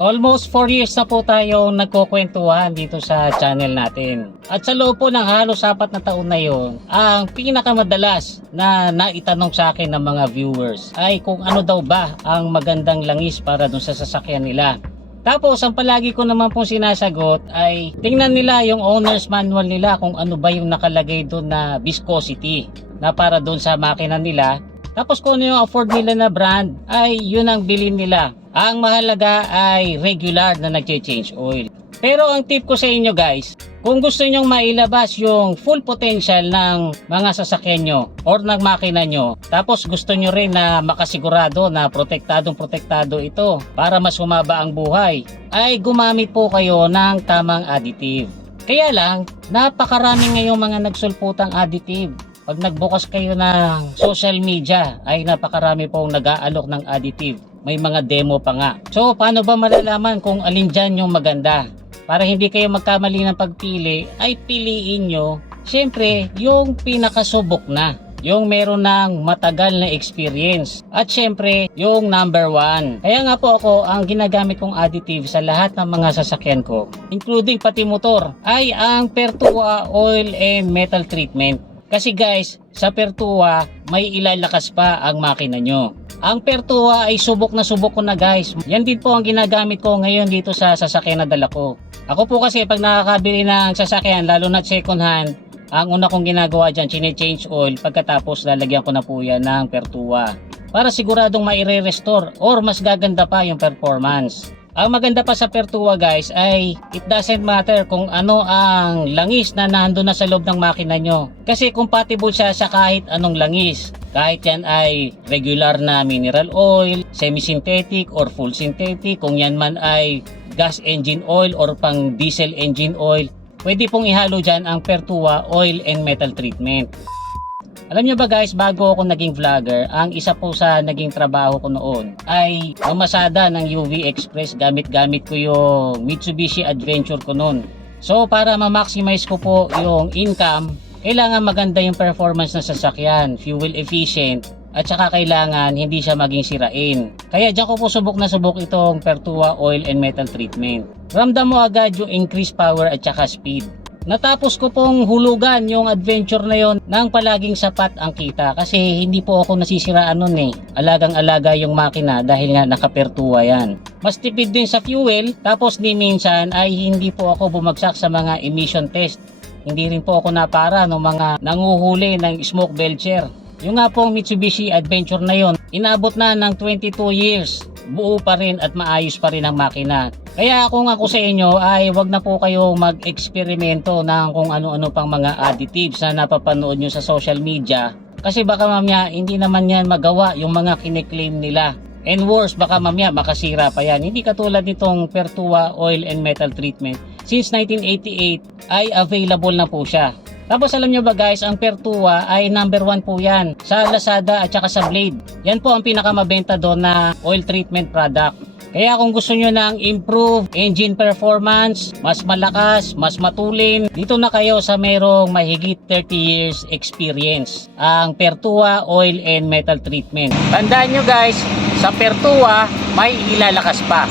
Almost 4 years na po tayong nagkukwentuhan dito sa channel natin. At sa loob po ng halos 4 na taon na yon, ang pinakamadalas na naitanong sa akin ng mga viewers ay kung ano daw ba ang magandang langis para dun sa sasakyan nila. Tapos ang palagi ko naman pong sinasagot ay tingnan nila yung owner's manual nila kung ano ba yung nakalagay doon na viscosity na para doon sa makina nila. Tapos kung ano yung afford nila na brand ay yun ang bilhin nila. Ang mahalaga ay regular na nagche-change oil. Pero ang tip ko sa inyo guys, kung gusto nyong mailabas yung full potential ng mga sasakyan nyo or ng makina nyo, tapos gusto nyo rin na makasigurado na protektado ito para mas humaba ang buhay, ay gumamit po kayo ng tamang additive. Kaya lang, napakarami ngayong mga nagsulputang additive. Pag nagbukas kayo ng social media, ay napakarami pong nag-aalok ng additive. May mga demo pa nga. So, paano ba malalaman kung alin dyan yung maganda? Para hindi kayo magkamali ng pagpili, ay piliin nyo, syempre, yung pinakasubok na. Yung meron ng matagal na experience. At syempre, yung number 1. Kaya nga po ako, ang ginagamit kong additive sa lahat ng mga sasakyan ko, including pati motor, ay ang Pertua Oil and Metal Treatment. Kasi guys, sa Pertua, may ilalakas pa ang makina nyo. Ang Pertua ay subok na subok ko na guys. Yan din po ang ginagamit ko ngayon dito sa sasakyan na dala ko. Ako po kasi pag nakakabili ng sasakyan, lalo na second hand, ang una kong ginagawa dyan, chine-change oil. Pagkatapos lalagyan ko na po yan ng Pertua. Para siguradong maire-restore or mas gaganda pa yung performance. Ang maganda pa sa Pertua guys ay it doesn't matter kung ano ang langis na nandun na sa loob ng makina nyo. Kasi compatible siya sa kahit anong langis. Kahit yan ay regular na mineral oil, semi-synthetic or full synthetic. Kung yan man ay gas engine oil or pang diesel engine oil. Pwede pong ihalo dyan ang Pertua Oil and Metal Treatment. Alam nyo ba guys, bago ako naging vlogger, ang isa po sa naging trabaho ko noon ay mamasada ng UV Express. Gamit-gamit ko yung Mitsubishi Adventure ko noon. So para ma-maximize ko po yung income, kailangan maganda yung performance ng sasakyan, fuel efficient, at saka kailangan hindi siya maging sirain. Kaya dyan ko po subok na subok itong Pertua Oil and Metal Treatment. Ramdam mo agad yung increased power at saka speed. Natapos ko pong hulugan yung adventure na yon nang palaging sapat ang kita kasi hindi po ako nasisiraan nun eh. Alagang-alaga yung makina dahil nga nakapertua yan. Mas tipid din sa fuel, tapos ni minsan ay hindi po ako bumagsak sa mga emission test. Hindi rin po ako napara ng mga nanguhuli ng smoke belcher. Yung nga pong Mitsubishi Adventure na yon, inabot na ng 22 years. Buo pa rin at maayos pa rin ang makina. Kaya kung ako sa inyo ay wag na po kayo mag-eksperimento ng kung ano-ano pang mga additives na napapanood nyo sa social media. Kasi baka mamaya hindi naman yan magawa yung mga kiniklaim nila. And worse, baka mamaya makasira pa yan. Hindi katulad nitong Pertua Oil and Metal Treatment. Since 1988 ay available na po siya. Tapos alam nyo ba guys, ang Pertua ay number 1 po yan sa Lazada at saka sa Blade. Yan po ang pinakamabenta doon na oil treatment product. Kaya kung gusto nyo ng improve engine performance, mas malakas, mas matulin, dito na kayo sa merong mahigit 30 years experience. Ang Pertua Oil and Metal Treatment. Tandaan nyo guys, sa Pertua may ilalakas pa.